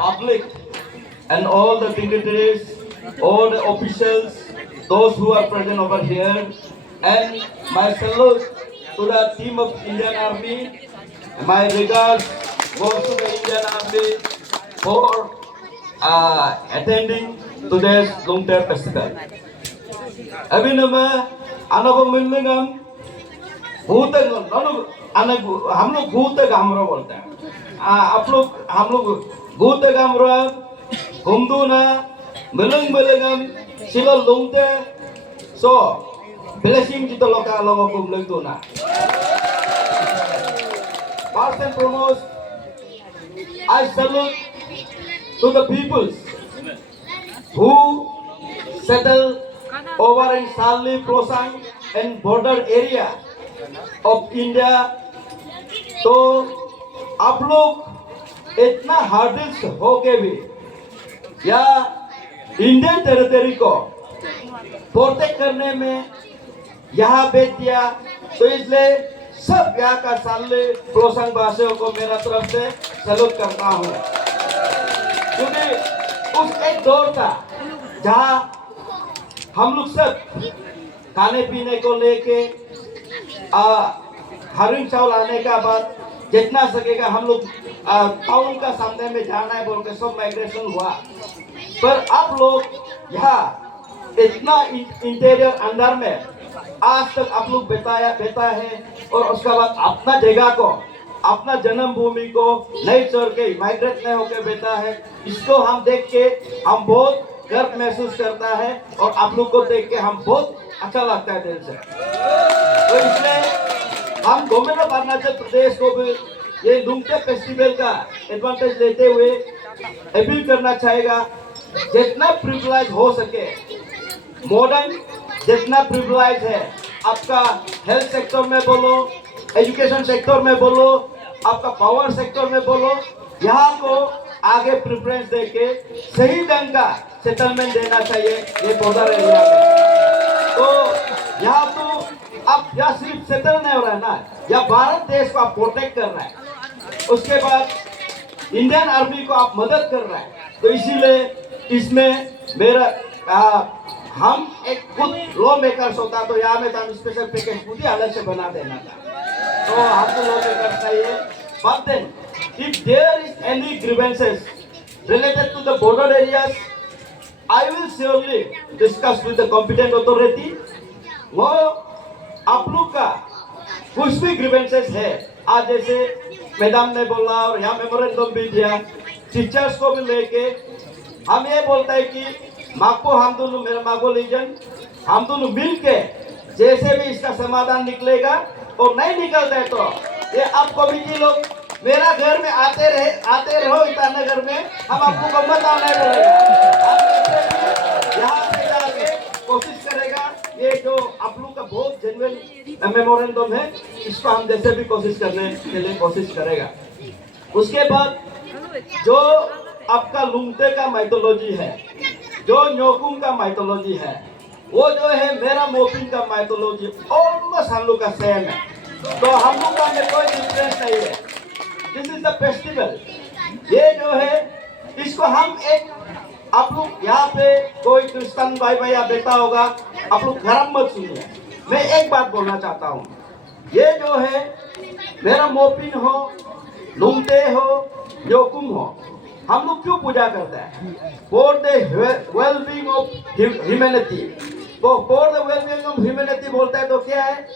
public and all the dignitaries, all the officials, those who are present over here, and my salute to the team of Indian Army. My regards goes to the Indian Army for attending today's Lungte Festival. अभी न मैं अनुभव मिलने गम भूत हम लोग भूत गामरो बोलते हैं आप लोग हम लोग भूत गामरो घूमदू ना मिलंग मिलंगम सिलो लुंगते सो blessing kita lokal logo kumleng tu na first and foremost I salute to the peoples who settle over in Salli, Prosang and border area of India. तो आप लोग इतना हार्डल्स हो के भी या इंडियन टेरिटरी को प्रोटेक्ट करने में यहाँ भेज दिया, तो इसलिए सब यहाँ का साले प्रोसंग वासियों को मेरा तरफ से सैल्यूट करता हूँ। क्योंकि उस एक दौर था जहाँ हम लोग सब खाने पीने को लेके हरिंग चावल आने का बाद जितना सकेगा हम लोग टाउन का सामने में जाना है बोल के सब माइग्रेशन हुआ। पर आप लोग यहाँ इतना इंटीरियर अंदर में आज तक आप लोग बेता है और उसके बाद अपना जगह को अपना जन्मभूमि को नहीं छोड़ के माइग्रेट नहीं होकर बेता है। इसको हम देख के हम बहुत गर्व महसूस करता है और आप लोग को देख के हम बहुत अच्छा लगता है दिल से। तो इसलिए हम गवर्नमेंट ऑफ अरुणाचल प्रदेश को भी ये लुंगटे फेस्टिवल का एडवांटेज लेते हुए अपील करना चाहेगा, जितना प्रिविलेज हो सके मॉडर्न जितना प्रिविलेज है आपका हेल्थ सेक्टर में बोलो, एजुकेशन सेक्टर में बोलो, आपका पावर सेक्टर में बोलो, यहाँ को आगे प्रेफरेंस देके सही ढंग का सेटलमेंट देना चाहिए ये बॉर्डर एरिया में। तो यहाँ तो आप यहाँ सिर्फ सेटल नहीं हो रहा है ना, या भारत देश को आप प्रोटेक्ट कर रहा है, उसके बाद इंडियन आर्मी को आप मदद कर रहा है। तो इसीलिए इसमें मेरा हम एक खुद लॉ मेकर्स होता तो यहाँ में तो हम स्पेशल पैकेज खुद ही अलग से बना देना था। तो हमको लॉ मेकर्स चाहिए। But then, if there is any grievances related to the border areas, I will surely discuss with the competent authority. वो आप लोग का कुछ भी grievances है, आज जैसे मैडम ने बोला और यहाँ मेमोरेंडम भी दिया, टीचर्स को भी लेके हम ये बोलते हैं कि माको हम दोनों मेरा माको लीजन हम दोनों मिल के जैसे भी इसका समाधान निकलेगा और नहीं निकलता है तो ये आप कमिटी लोग मेरा घर में आते रहो ईटानगर में, हम आपको गम्मत नहीं बोलेगा, यहाँ से जाके कोशिश करेगा। ये जो आप लोग का बहुत जेन्युइन मेमोरेंडम है इसको हम जैसे भी कोशिश करने के लिए कोशिश करेगा। उसके बाद जो आपका लुंगटे का माइथोलॉजी है, जो न्योकुम का माइथोलॉजी है, वो जो है मेरा मोपिन का माइथोलॉजी ऑलमोस्ट हम लोग का सेम है। तो हम लोग का में कोई डिफरेंस नहीं है। This is the festival. ये जो है इसको हम एक आप लोग यहाँ पे कोई क्रिश्चियन भाई या बेटा होगा, आप लोग गरम मत सुनिए। मैं एक बात बोलना चाहता हूँ, ये जो है मेरा मोपिन हो, लुंगटे हो, न्योकुम हो, हम लोग क्यों पूजा करते हैं? For the wellbeing of humanity. वो for the wellbeing of humanity बोलता है तो क्या है,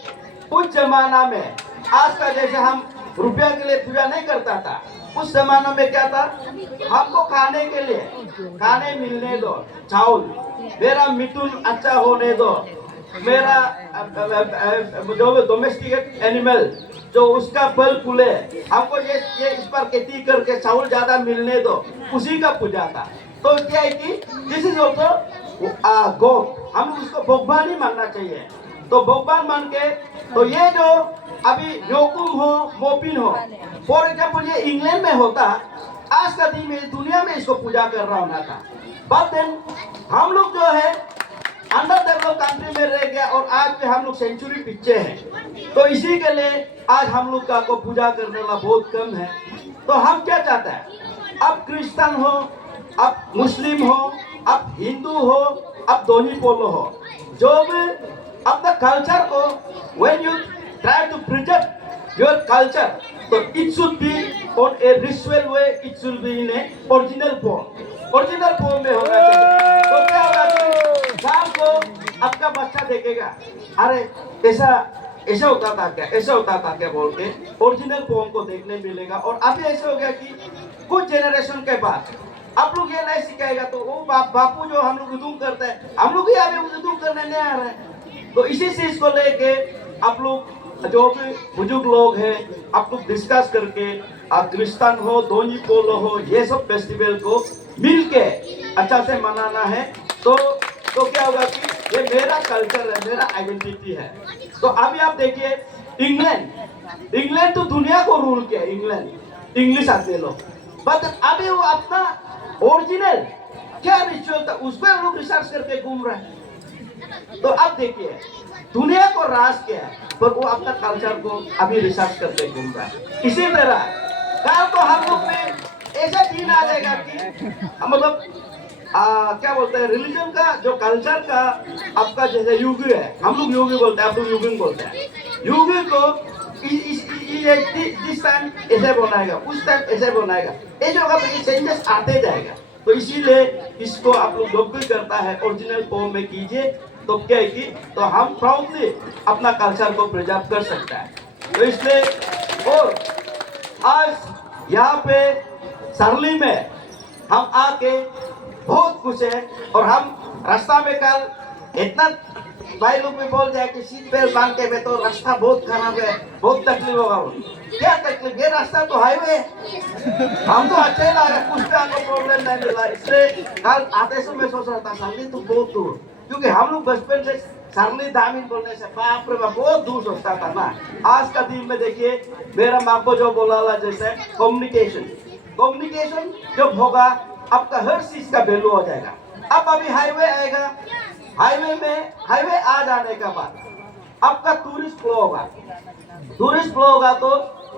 उस जमाना में आज का जैसे हम रुपया के लिए पूजा नहीं करता था, उस जमाना में क्या था, हमको खाने के लिए खाने मिलने दो, चावल, मेरा मिथुन अच्छा होने दो, मेरा जो डोमेस्टिकेट एनिमल जो उसका फल फूले, हमको ये इस पर खेती करके चावल ज्यादा मिलने दो, उसी का पूजा था। तो क्या है कि दिस इज ऑल्सो गॉड, हम उसको भगवान ही मानना चाहिए। तो भगवान मान के तो ये जो अभी न्योकुम हो, मोपिन हो, फॉर एग्जाम्पल ये इंग्लैंड में होता, आज का दिन में दुनिया में इसको पूजा कर रहा होना था। बट देन हम लोग जो है अंडर डेवलप कंट्री में रह गया और आज पे हम लोग सेंचुरी पीछे हैं। तो इसी के लिए आज हम लोग का को पूजा करने वाला बहुत कम है। तो हम क्या चाहते हैं, आप क्रिश्चियन हो, आप मुस्लिम हो, आप हिंदू हो, आप दोनी पोलो हो, जो भी अपना कल्चर को when you try to preserve your culture, so it should be on a ritual way, it should be in a original form, original form में होना चाहिए। तो क्या होगा कि शाम को आपका बच्चा देखेगा, अरे ऐसा ऐसा होता था क्या, ऐसा होता था क्या बोल के ओरिजिनल फॉर्म को देखने मिलेगा। और अभी ऐसे हो गया कि कुछ जनरेशन के बाद आप लोग ये नहीं सिखाएगा तो वो बापू जो हम लोग उदूम करते हैं, हम लोग ही अभी उदूम करने नहीं आ रहे हैं। तो इसी चीज को लेके आप लोग जो भी बुजुर्ग लोग हैं, आप लोग डिस्कस करके क्रिश्चियन हो, दोनी पोलो हो, ये सब फेस्टिवल को मिल के अच्छा से मनाना है। तो क्या होगा कि ये मेरा कल्चर है, मेरा आइडेंटिटी है। तो अभी आप देखिए इंग्लैंड तो दुनिया को रूल किया, इंग्लैंड इंग्लिश आते लोग, बट अभी वो अपना ओरिजिनल क्या रिचुअल था उस पर लोग रिसर्च करके घूम रहे हैं। तो अब देखिए दुनिया को राज किया है, पर वो अपना कल्चर को अभी रिसर्च करके घूम रहा है। इसी तरह कल तो हम लोग में ऐसा दिन आ जाएगा कि मतलब क्या बोलते हैं रिलीजन का जो कल्चर का आपका जैसे युग है, हम लोग योगी बोलते हैं, आप लोग युगिंग बोलते हैं, युगी को इस टाइम ऐसे बनाएगा, उस टाइम ऐसे बनाएगा, ऐसे होगा तो ये चेंजेस आते जाएगा। तो इसीलिए इसको आप लोग जो भी करता है ओरिजिनल फॉर्म में कीजिए, तो क्या है कि तो हम प्राउडली अपना कल्चर को प्रिजर्व कर सकता है। तो इसलिए और आज यहाँ पे सरली में हम आके बहुत खुश है। और हम रास्ता में कल इतना भाई लोग भी बोल जाए कि सीट बेल्ट बांध के तो रास्ता बहुत खराब है, बहुत तकलीफ होगा। क्या तकलीफ, ये रास्ता तो हाईवे है, हम तो अच्छे लगा, कुछ भी हमको प्रॉब्लम नहीं मिला। इसलिए कल आते समय मैं सोच रहा था सरली तो बहुत दूर, क्योंकि हम लोग बचपन से सरली दामिन बोलने से बाप रे बाप बहुत दूर सोचता था ना। आज का दिन में देखिए मेरा माँ को जो बोला जैसे कम्युनिकेशन जब होगा आपका हर चीज का वैल्यू हो जाएगा। अब अभी हाईवे आएगा, हाईवे आ जाने के बाद आपका टूरिस्ट फ्लो होगा, तो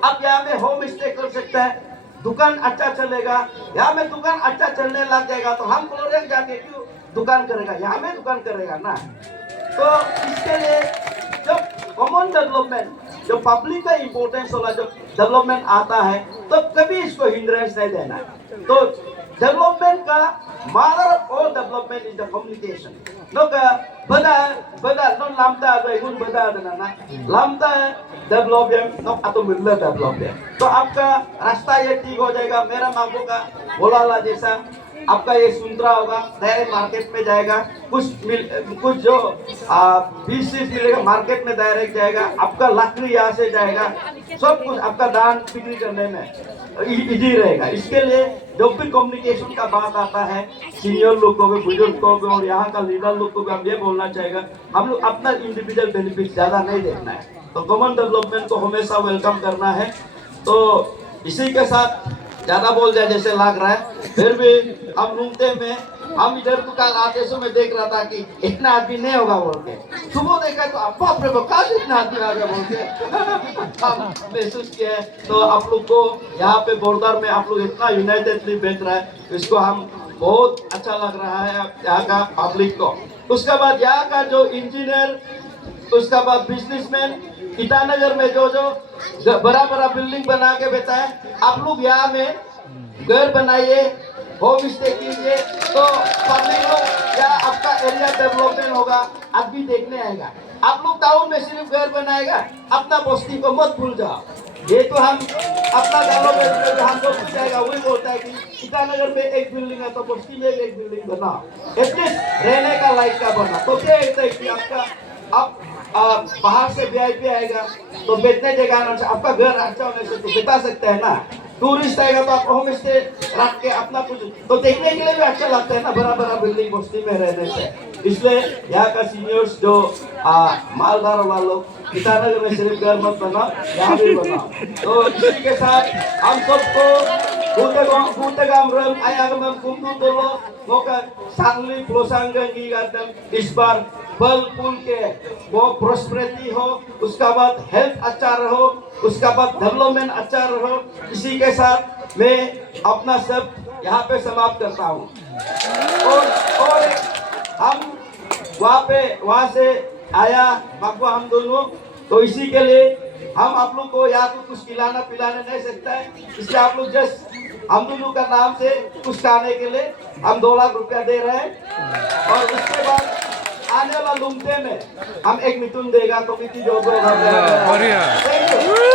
आप यहाँ में होम स्टे कर सकते हैं, दुकान अच्छा चलेगा, यहाँ में दुकान अच्छा चलने लग जाएगा तो हम कोलोरियन जाके क्यों दुकान करेगा, यहाँ में दुकान करेगा ना। तो इसके लिए जब कॉमन डेवलपमेंट, जो पब्लिक का इंपॉर्टेंस वाला जो डेवलपमेंट आता है, तो कभी इसको हिंड्रेंस नहीं देना। तो डेवलपमेंट का mother of all development is the communication. लोग बदा non lamda igun bada na lamda development नो atau मिलना डेवलपमेंट। तो आपका रास्ता ये ठीक हो जाएगा। मेरा मामू का बोला जैसा आपका ये सुंदरा होगा, डायरेक्ट मार्केट में जाएगा, कुछ जो 20 चीज मिलेगा मार्केट में डायरेक्ट जाएगा, आपका लकड़ी यहाँ से जाएगा, सब कुछ आपका दान बिक्री करने में इजी रहेगा। इसके लिए जब भी कम्युनिकेशन का बात आता है, सीनियर लोग को भी, बुजुर्ग को भी और यहाँ का लीडर लोग को भी हम ये बोलना चाहेगा, हम लोग अपना इंडिविजुअल बेनिफिट ज्यादा नहीं देखना है, तो कॉमन डेवलपमेंट को हमेशा वेलकम करना है। तो इसी के साथ ज्यादा बोल जाए जैसे लग रहा है, फिर भी हम घूमते में हम इधर तो कल आते समय देख रहा था कि इतना आदमी नहीं होगा बोल के, सुबह देखा तो बाप रे बाप काश इतना आदमी आ गया बोल के हम महसूस किया है। तो आप लोग को यहाँ पे बोर्डर में आप लोग इतना यूनाइटेडली बैठ रहा है, इसको हम बहुत अच्छा लग रहा है यहाँ का पब्लिक को। उसके बाद यहाँ का जो इंजीनियर, उसके बाद बिजनेसमैन, ईटानगर में जो बड़ा बिल्डिंग बना के बैठा है, आप लोग यहाँ में घर बनाइए, होम स्टे कीजिए, तो पब्लिक लोग या आपका एरिया डेवलपमेंट होगा, आदमी देखने आएगा। आप लोग टाउन में सिर्फ घर बनाएगा, अपना बस्ती को मत भूल जाओ। ये तो हम अपना गाँव में हमको पूछाएगा, वही बोलता है कि ईटानगर में एक बिल्डिंग है तो बस्ती में एक बिल्डिंग बनाओ, एटलीस्ट रहने का लाइक का बना। तो क्या होता है कि आपका बाहर से वीआईपी आएगा तो बैठने जगह आपका घर अच्छा होने से तो बिता सकते हैं ना। टूरिस्ट आएगा तो आप होम स्टे रख के अपना कुछ तो देखने के लिए भी अच्छा लगता है ना, बड़ा बिल्डिंग बस्ती में रहने से। इसलिए यहाँ का सीनियर्स जो मालदार वालों, ईटानगर में सिर्फ घर मत बनाओ, यहाँ भी बनाओ। तो इसी के साथ हम सबको इस बार फल फूल के वो प्रोस्पेरिटी हो, उसका बाद हेल्थ अच्छा रहो, उसका बाद डेवलपमेंट अच्छा रहो। इसी के साथ मैं अपना शब्द यहाँ पे समाप्त करता हूँ। और हम वहाँ से आया मकवा हम दोनों, तो इसी के लिए हम आप लोग को या तो कुछ खिलाना पिलाना नहीं सकता है, इसलिए आप लोग जस्ट हम दोनों का नाम से कुछ खाने के लिए हम 2 लाख रुपया दे रहे हैं। और उसके बाद आने वाला लुमते में हम एक मिथुन देगा कमिटी जो बढ़िया। Thank you.